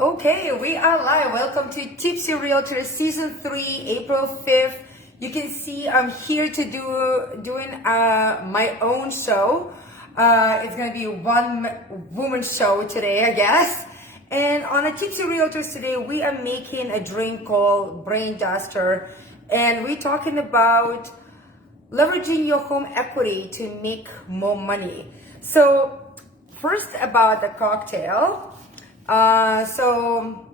Okay, we are live. Welcome to Tipsy Realtors Season 3, April 5th. You can see I'm here to doing my own show. It's going to be one woman show today, I guess. And on a Tipsy Realtors today, we are making a drink called Brain Duster. And we're talking about leveraging your home equity to make more money. So first about the cocktail. So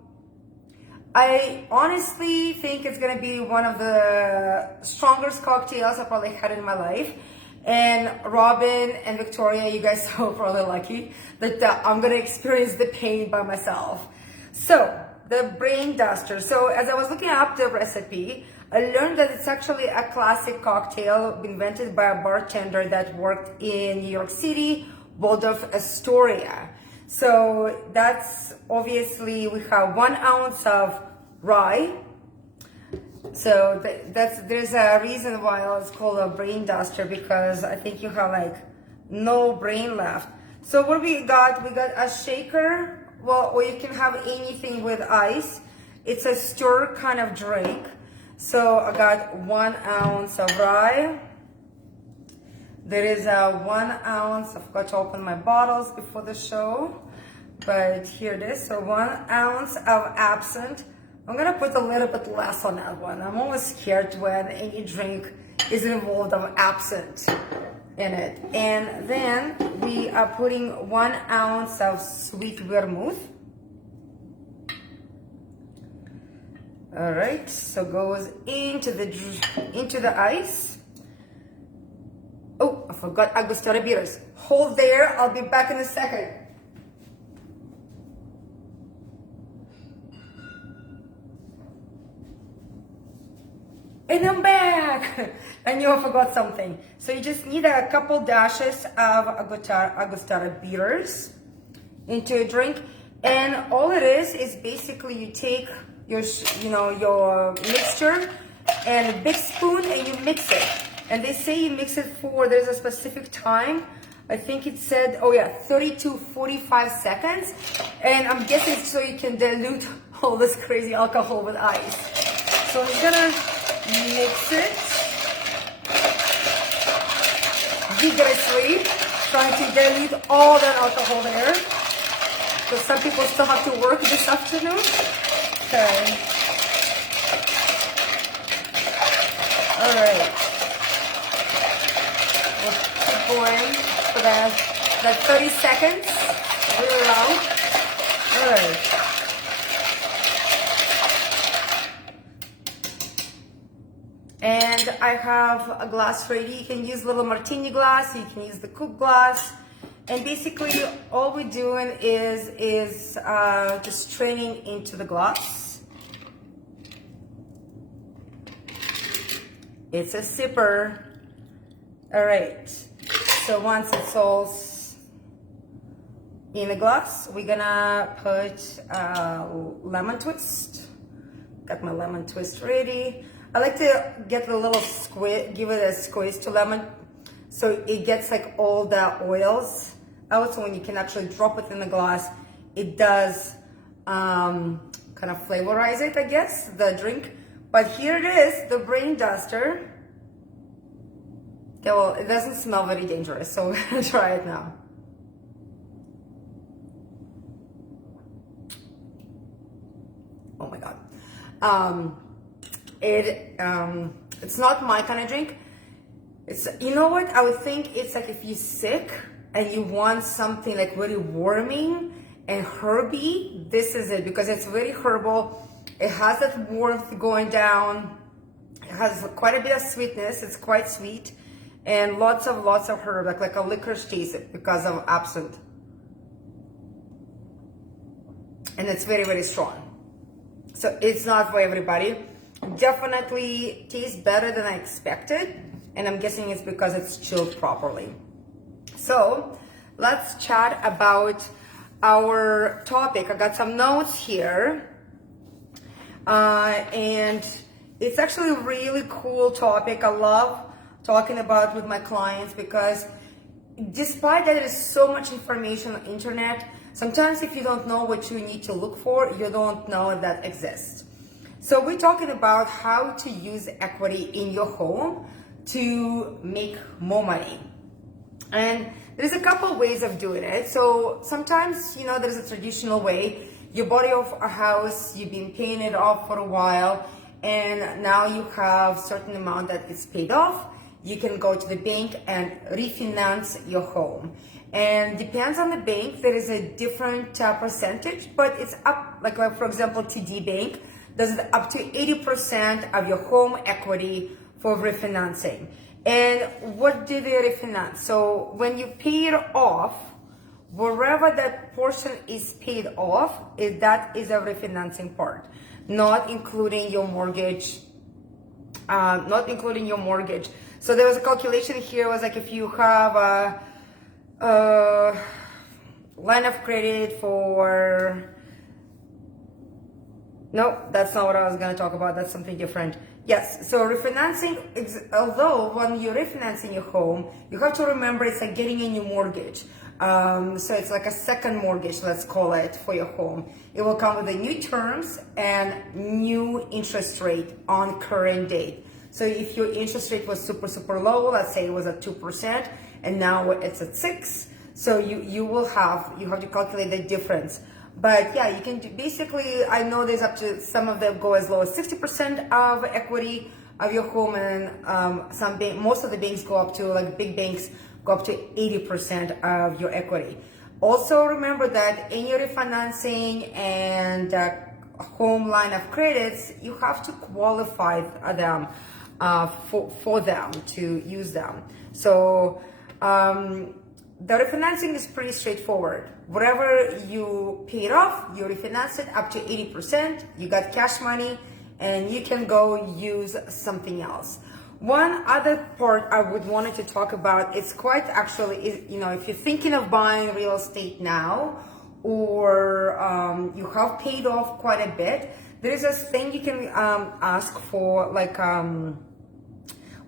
I honestly think it's gonna be one of the strongest cocktails I probably had in my life. And Robin and Victoria, you guys are probably lucky that I'm gonna experience the pain by myself. So the Brain Duster. So as I was looking up the recipe, I learned that it's actually a classic cocktail invented by a bartender that worked in New York City, Waldorf Astoria. So that's obviously, we have 1 ounce of rye. So there's a reason why it's called a brain duster, because I think you have like no brain left. So what we got a shaker, well, or you can have anything with ice. It's a stir kind of drink. So I got 1 ounce of rye. There is a 1 ounce, I forgot to open my bottles before the show, but here it is. So 1 ounce of absinthe. I'm gonna put a little bit less on that one. I'm always scared when any drink is involved of absinthe in it. And then we are putting 1 ounce of sweet vermouth. All right, so goes into the ice. Oh, I forgot Angostura bitters. Hold there, I'll be back in a second. And I'm back! I knew I forgot something. So you just need a couple dashes of Angostura bitters into a drink. And all it is basically you take your mixture and a big spoon and you mix it. And they say you mix it for, there's a specific time. I think it said, 30 to 45 seconds. And I'm guessing so you can dilute all this crazy alcohol with ice. So I'm gonna mix it vigorously, trying to dilute all that alcohol there. So some people still have to work this afternoon. Okay. All right. Going for that 30 seconds, really long. All right. And I have a glass ready. You can use a little martini glass, you can use the coupe glass. And basically all we're doing is just straining into the glass. It's a sipper. All right. So once it's all in the glass, we're gonna put lemon twist. Got my lemon twist ready. I like to get a little squeeze, give it a squeeze to lemon, so it gets like all the oils out. So when you can actually drop it in the glass, it does kind of flavorize it, I guess, the drink. But here it is, the Brain Duster. Okay, well, it doesn't smell very dangerous, so we're gonna try it now. Oh my God. It's not my kind of drink. It's, you know what? I would think it's like if you're sick and you want something like really warming and herby, this is it, because it's very herbal. It has that warmth going down. It has quite a bit of sweetness. It's quite sweet. And lots of herb, like a licorice taste because of absinthe. And it's very, very strong. So it's not for everybody. Definitely tastes better than I expected. And I'm guessing it's because it's chilled properly. So let's chat about our topic. I got some notes here. And it's actually a really cool topic. I love talking about with my clients, because despite that there's so much information on the internet, Sometimes if you don't know what you need to look for, you don't know that exists. So we're talking about how to use equity in your home to make more money. And there's a couple ways of doing it. So sometimes, there's a traditional way. You bought a house, you've been paying it off for a while, and now you have a certain amount that is paid off. You can go to the bank and refinance your home. And depends on the bank, there is a different percentage, but it's up, like for example, TD Bank does it up to 80% of your home equity for refinancing. And what do they refinance? So when you pay it off, wherever that portion is paid off, that is a refinancing part, not including your mortgage. So there was a calculation here. It was like if you have a line of credit for, no, that's not what I was going to talk about. That's something different. Yes, so refinancing, although when you're refinancing your home, you have to remember it's like getting a new mortgage. So it's like a second mortgage, let's call it, for your home. It will come with the new terms and new interest rate on current date. So if your interest rate was super low, let's say it was at 2%, and now it's at 6%, so you have to calculate the difference. But yeah, you can basically, I know there's up to, some of them go as low as 60% of equity of your home, and most of the banks go up to, like big banks, go up to 80% of your equity. Also remember that any refinancing and home line of credits, you have to qualify them for them to use them. So the refinancing is pretty straightforward. Whatever you paid off, you refinance it up to 80%, you got cash money, and you can go use something else. One other part I would wanted to talk about, it's quite actually, if you're thinking of buying real estate now, or you have paid off quite a bit, there is this thing you can ask for, like home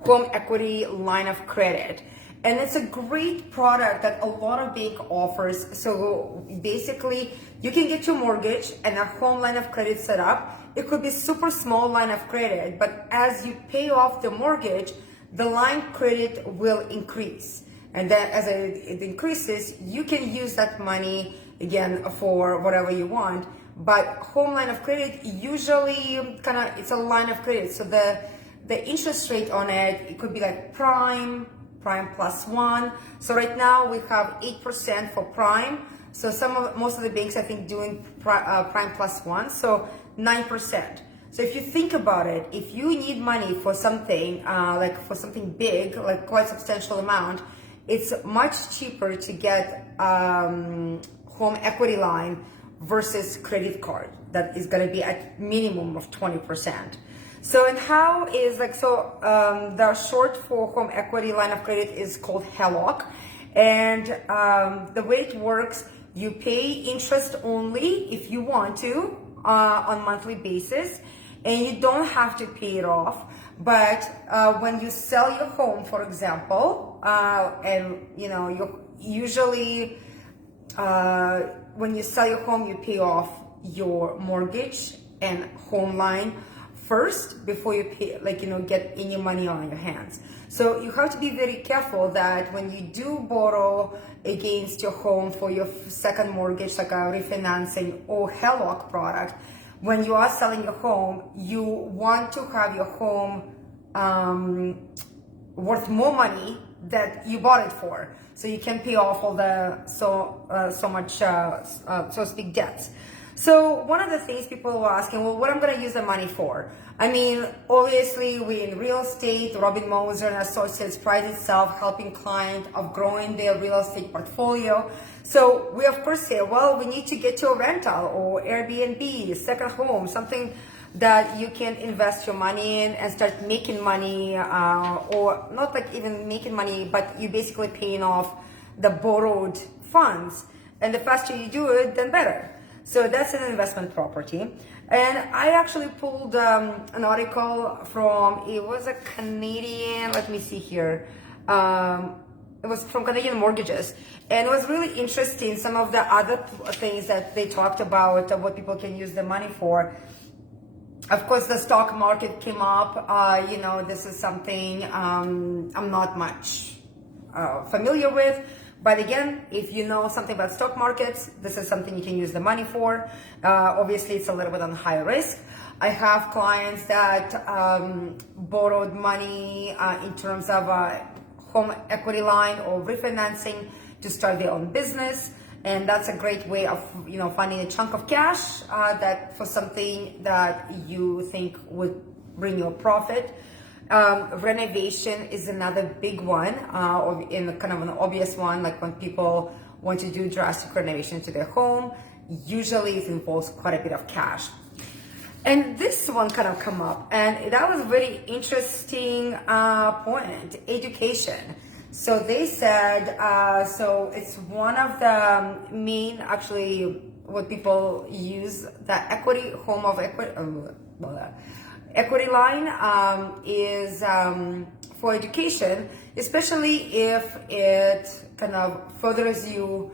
equity line of credit. And it's a great product that a lot of bank offers. So basically, you can get your mortgage and a home line of credit set up. It could be super small line of credit, but as you pay off the mortgage, the line credit will increase. And then as it increases, you can use that money again for whatever you want. But home line of credit, usually it's a line of credit. So the interest rate on it could be like prime plus 1. So right now we have 8% for prime. So most of the banks, I think, doing prime plus 1, so 9%. So if you think about it, if you need money for something, like for something big, like quite substantial amount, it's much cheaper to get home equity line versus credit card that is going to be at minimum of 20%. So, and how is the short for home equity line of credit is called HELOC. And the way it works, you pay interest only if you want to on monthly basis, and you don't have to pay it off. But when you sell your home, for example, and you usually when you sell your home, you pay off your mortgage and home line first before you pay, get any money on your hands. So you have to be very careful that when you do borrow against your home for your second mortgage, like a refinancing or HELOC product, when you are selling your home, you want to have your home worth more money that you bought it for, so you can pay off all the so to speak debts. So one of the things people were asking, well, what I'm going to use the money for? I mean, obviously, we in real estate, Robin Moser and Associates prides itself helping clients of growing their real estate portfolio. So we of course say, well, we need to get to a rental or Airbnb, second home, something that you can invest your money in and start making money, or not like even making money, but you basically paying off the borrowed funds. And the faster you do it, then better. So that's an investment property. And I actually pulled an article from, it was a Canadian, let me see here, it was from Canadian mortgages, and it was really interesting. Some of the other things that they talked about, what people can use the money for. Of course, the stock market came up. This is something I'm not much familiar with. But again, if you know something about stock markets, this is something you can use the money for. Obviously, it's a little bit on high risk. I have clients that borrowed money in terms of a home equity line or refinancing to start their own business. And that's a great way of, finding a chunk of cash that for something that you think would bring you a profit. Renovation is another big one, in kind of an obvious one, like when people want to do drastic renovation to their home, usually it involves quite a bit of cash. And this one kind of come up, and that was a very interesting point, education. So they said, so it's one of the main, actually, what people use, the equity line is for education, especially if it kind of furthers you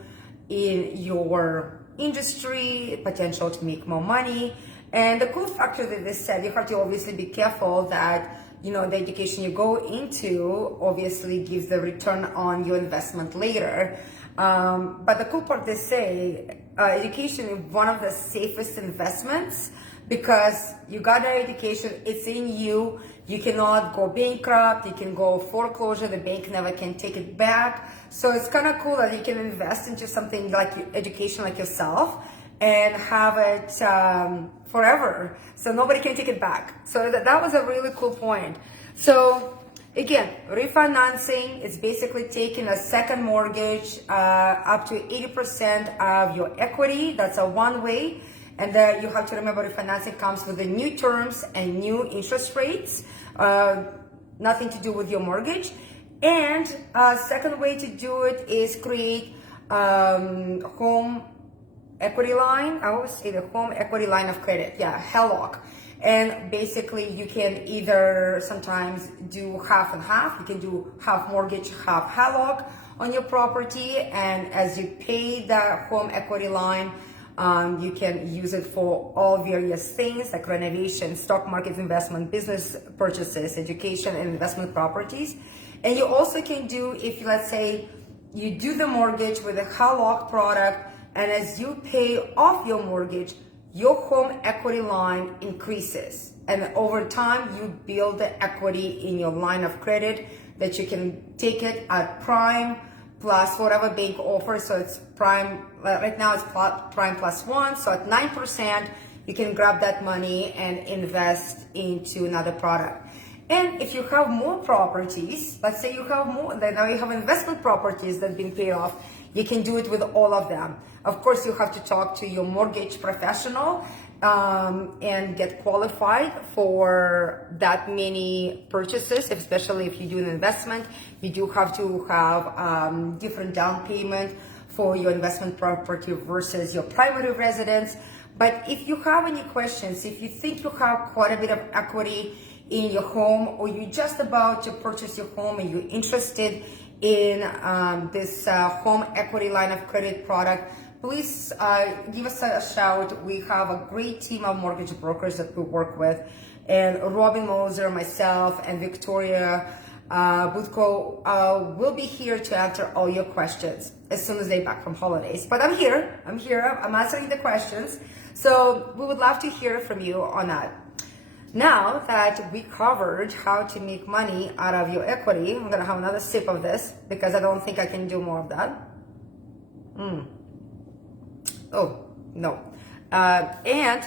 in your industry, potential to make more money. And the cool factor that they said, you have to obviously be careful that, the education you go into obviously gives the return on your investment later. But the cool part, they say, education is one of the safest investments because you got an education, it's in you. You cannot go bankrupt, you can go foreclosure, the bank never can take it back. So it's kind of cool that you can invest into something like education like yourself and have it forever, so nobody can take it back. So that was a really cool point. So again, refinancing is basically taking a second mortgage up to 80% of your equity. That's a one way. And you have to remember refinancing comes with the new terms and new interest rates, nothing to do with your mortgage. And second way to do it is create home equity line. I always say the home equity line of credit. Yeah, HELOC. And basically you can either sometimes do half and half. You can do half mortgage, half HELOC on your property. And as you pay the home equity line, you can use it for all various things like renovation, stock market investment, business purchases, education, and investment properties. And you also can do, if let's say you do the mortgage with a HELOC product, and as you pay off your mortgage, your home equity line increases. And over time, you build the equity in your line of credit that you can take it at prime plus whatever bank offers. So it's prime, right now it's prime plus 1. So at 9%, you can grab that money and invest into another product. And if you have more properties, let's say you have more, then now you have investment properties that have been paid off, you can do it with all of them. Of course, you have to talk to your mortgage professional and get qualified for that many purchases, especially if you do an investment. You do have to have different down payment for your investment property versus your primary residence. But if you have any questions, if you think you have quite a bit of equity in your home, or you're just about to purchase your home and you're interested in this home equity line of credit product, please give us a shout. We have a great team of mortgage brokers that we work with, and Robin Moser, myself, and Victoria Budko will be here to answer all your questions as soon as they're back from holidays. But I'm here, I'm answering the questions. So we would love to hear from you on that. Now that we covered how to make money out of your equity, I'm gonna have another sip of this because I don't think I can do more of that. Oh, no. And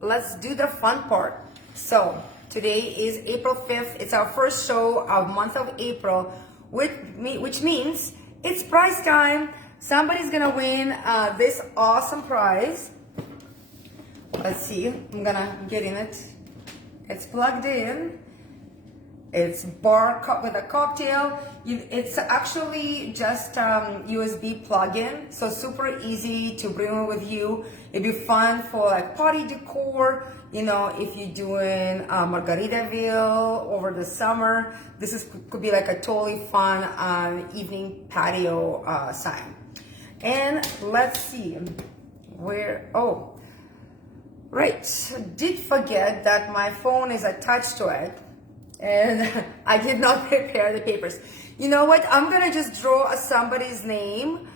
let's do the fun part. So today is April 5th. It's our first show of month of April, which means it's prize time. Somebody's gonna win this awesome prize. Let's see, I'm gonna get in it. It's plugged in. It's bar cup with a cocktail. It's actually just USB plug-in, so super easy to bring with you. It'd be fun for like party decor. You know, if you're doing Margaritaville over the summer, could be like a totally fun evening patio sign. And let's see where. Oh, right. Did forget that my phone is attached to it. And I did not prepare the papers. You know what? I'm gonna just draw somebody's name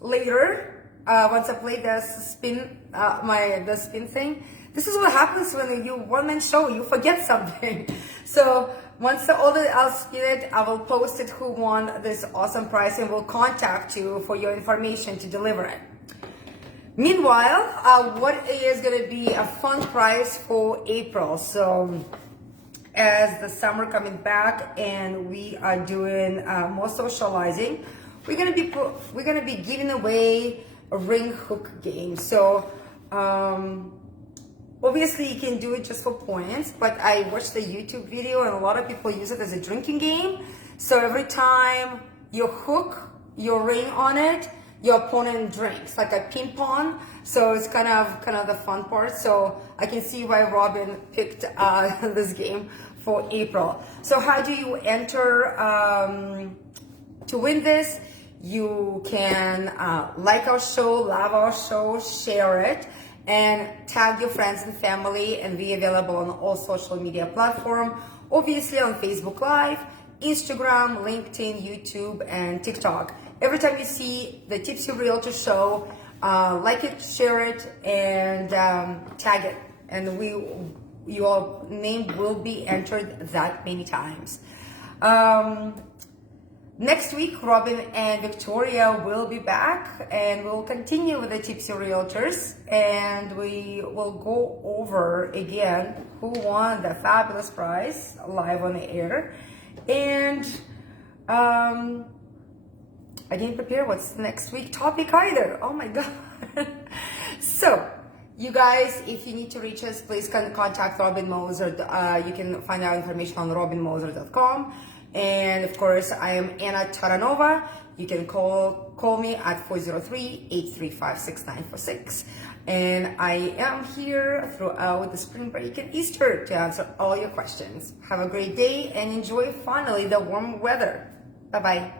later once I play the spin the spin thing. This is what happens when you one-man show. You forget something. So once I'll spin it, I will post it who won this awesome prize, and will contact you for your information to deliver it. Meanwhile, what is gonna be a fun prize for April? So, as the summer coming back and we are doing more socializing, we're gonna be giving away a ring hook game. So obviously you can do it just for points, but I watched the YouTube video and a lot of people use it as a drinking game. So every time you hook your ring on it, your opponent drinks, like a ping pong. So it's kind of the fun part. So I can see why Robin picked this game for April. So how do you enter to win this? You can like our show, love our show, share it, and tag your friends and family, and be available on all social media platforms. Obviously on Facebook Live, Instagram, LinkedIn, YouTube, and TikTok. Every time you see the Tipsy Realtor show, like it, share it, and tag it. And your name will be entered that many times. Next week, Robin and Victoria will be back, and we'll continue with the Tipsy Realtors, and we will go over again who won the fabulous prize live on the air. And I didn't prepare what's the next week topic either. Oh my God. So, you guys, if you need to reach us, please contact Robin Moser. You can find out information on robinmoser.com. And of course, I am Anna Taranova. You can call me at 403-835-6946. And I am here throughout the spring break and Easter to answer all your questions. Have a great day and enjoy finally the warm weather. Bye-bye.